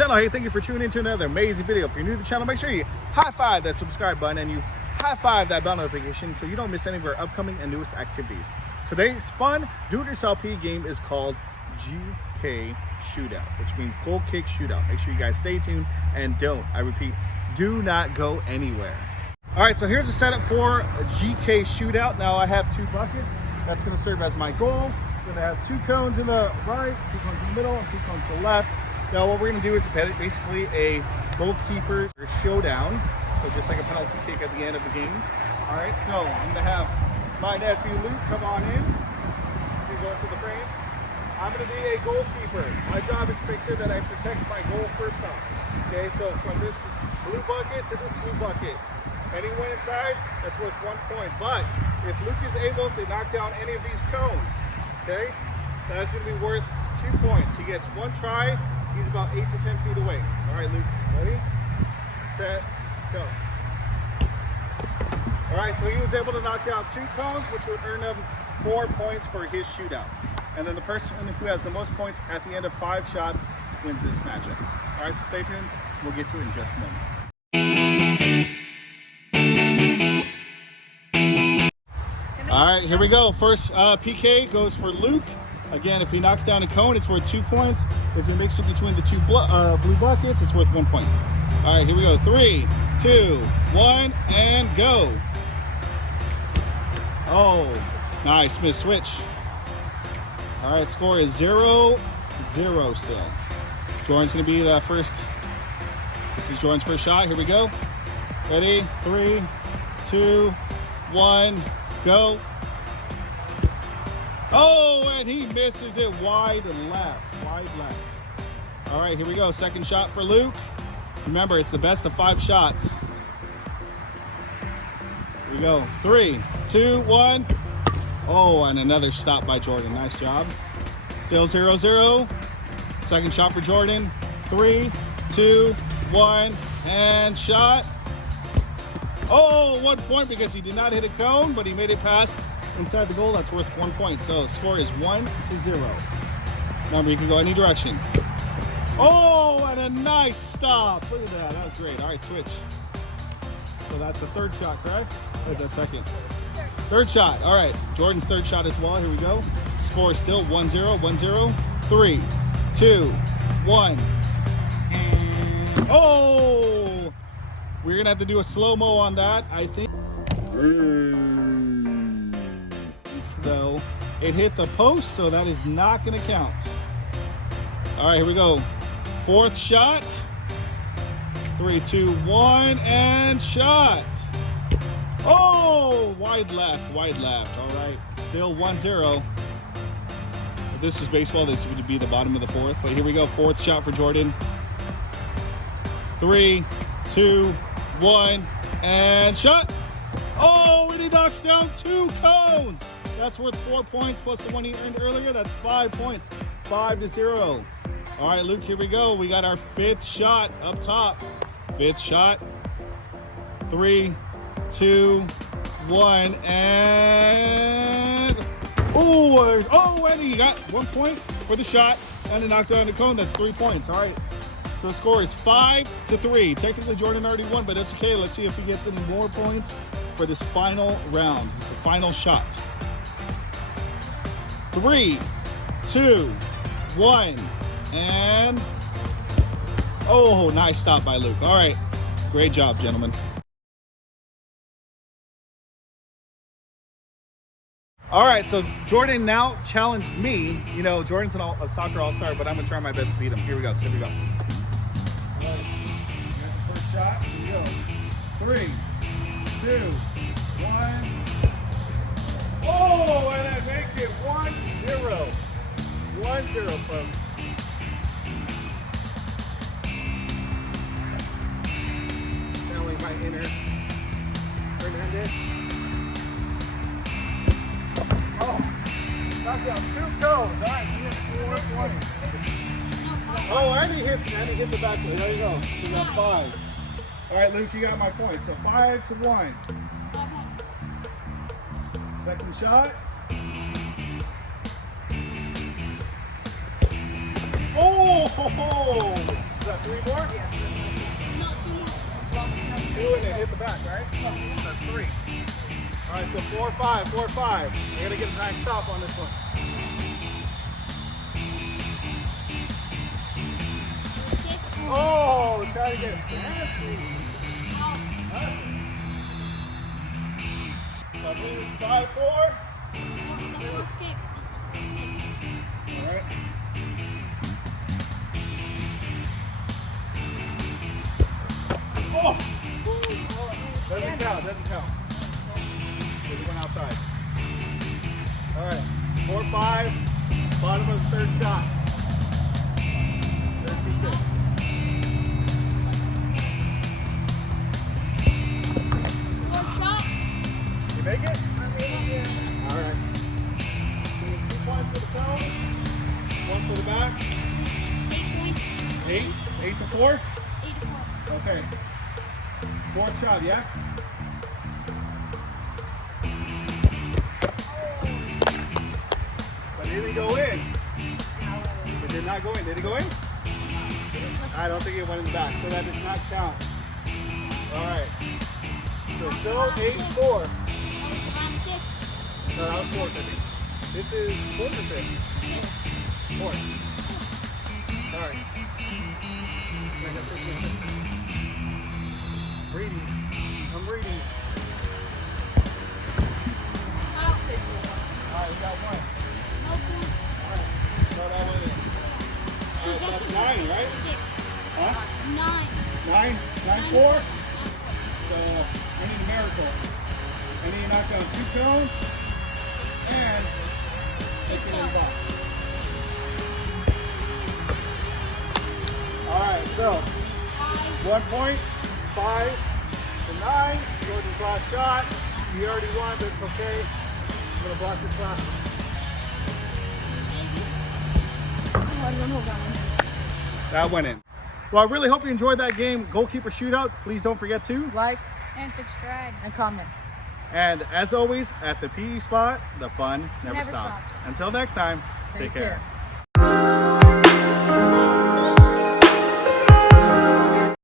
channel. Hey, thank you for tuning in to another amazing video. If you're new to the channel, make sure you high five that subscribe button and you high five that bell notification so you don't miss any of our upcoming and newest activities. Today's fun do-it-yourself PE game is called GK Shootout, which means goal kick shootout. Make sure you guys stay tuned and I repeat, do not go anywhere. All right, so here's the setup for a GK Shootout. Now I have 2 buckets. That's gonna serve as my goal. I'm gonna have 2 cones in the right, 2 cones in the middle, and 2 cones to the left. Now what we're gonna do is basically a goalkeeper showdown. So just like a penalty kick at the end of the game. All right, so I'm gonna have my nephew Luke come on in. So you go into the frame. I'm gonna be a goalkeeper. My job is to make sure that I protect my goal first off. Okay, so from this blue bucket to this blue bucket, anyone inside, that's worth 1 point. But if Luke is able to knock down any of these cones, okay, that's gonna be worth 2 points. He gets 1 try. He's about 8 to 10 feet away. All right, Luke, ready, set, go. All right, so he was able to knock down 2 cones, which would earn him 4 points for his shootout. And then the person who has the most points at the end of 5 shots wins this matchup. All right, so stay tuned. We'll get to it in just a moment. All right, here we go. First PK goes for Luke. Again, if he knocks down a cone, it's worth 2 points. If he makes it between the 2 blue buckets, it's worth 1 point. All right, here we go. 3, 2, 1, and go. Oh, nice, miss switch. All right, score is 0-0 still. Jordan's gonna be the first. This is Jordan's first shot. Here we go. Ready? 3, 2, 1, go. Oh, and he misses it wide left. All right, here we go. Second shot for Luke. Remember, it's the best of 5 shots. Here we go. 3, 2, 1. Oh, and another stop by Jordan. Nice job. Still 0-0. Second shot for Jordan. 3, 2, 1, and shot. Oh, 1 point because he did not hit a cone, but he made it past inside the goal. That's worth 1 point. So score is 1-0. Remember, you can go any direction. Oh, and a nice stop. Look at that. That was great. All right, switch. So that's the third shot, correct? Or is that second? Third shot. All right, Jordan's third shot as well. Here we go. Score is still 1-0, 1-0. 3, 2, 1. And oh, we're gonna have to do a slow-mo on that, I think. Though it hit the post, so that is not gonna count. All right, here we go. Fourth shot. 3, 2, 1, and shot. Oh, wide left. All right, still 1-0. If this was baseball, this would be the bottom of the fourth. But here we go, fourth shot for Jordan. 3, 2, 1, and shot. Oh, and he knocks down 2 cones. That's worth 4 points plus the one he earned earlier. That's 5 points, 5-0. All right, Luke, here we go. We got our 5th shot up top. 5th shot. 3, 2, 1, and oh, and he got 1 point for the shot and a knockdown the cone. That's 3 points. All right, so the score is 5-3. Technically, Jordan already won, but that's okay. Let's see if he gets any more points for this final round. It's the final shot. 3, 2, 1, and oh, nice stop by Luke. All right, great job, gentlemen. All right, so Jordan now challenged me. You know, Jordan's a soccer all-star, but I'm gonna try my best to beat him. Here we go. So here we go. All right, here's the first shot. Here we go. 3, 2, 1. Oh, and I make it 1-0. 1-0, folks. Channeling my inner Hernandez. Oh, knocked down 2 cones. All right, so he has 4 points. Oh, and he hit the back there. There you go. So you got 5. All right, Luke, you got my point. So 5-1. Second shot. Oh, that 3 more? Yeah. 2 and then hit the back, right? That's 3. All right, so 4, 5, 4, 5. You gotta get a nice stop on this one. Oh, try to get fancy. So I believe it's 5, 4. All right. Oh! Doesn't count, doesn't count. There's one outside. All right, 4, 5, bottom of the 3rd shot. There's the stick. You make it? All right. So 2 points for the phone, 1 for the back. 8 points. 8? 8 to 4? 8 to 4. Okay. 4th shot, yeah? But it didn't go in. It did not go in. Did it go in? I don't think it went in the back, so that does not count. All right. So still 8-4. No, that was 4th, I think. This is 4th or 5th? 4th. All right. Reading. I'm reading. All right, we got 1. All right. So that went in. All right, that's 9, right? Huh? 9? 9-4? So I need a miracle. I need to knock down 2 cones and take it in the box. All right, so 1 point, 5 to 9. Jordan's last shot. He already won, but it's okay. I'm gonna block this last one. That went in. Well, I really hope you enjoyed that game. Goalkeeper shootout. Please don't forget to Like And subscribe. and comment. And as always, at the PE spot, the fun never Never stops. stops. Until next time, take care.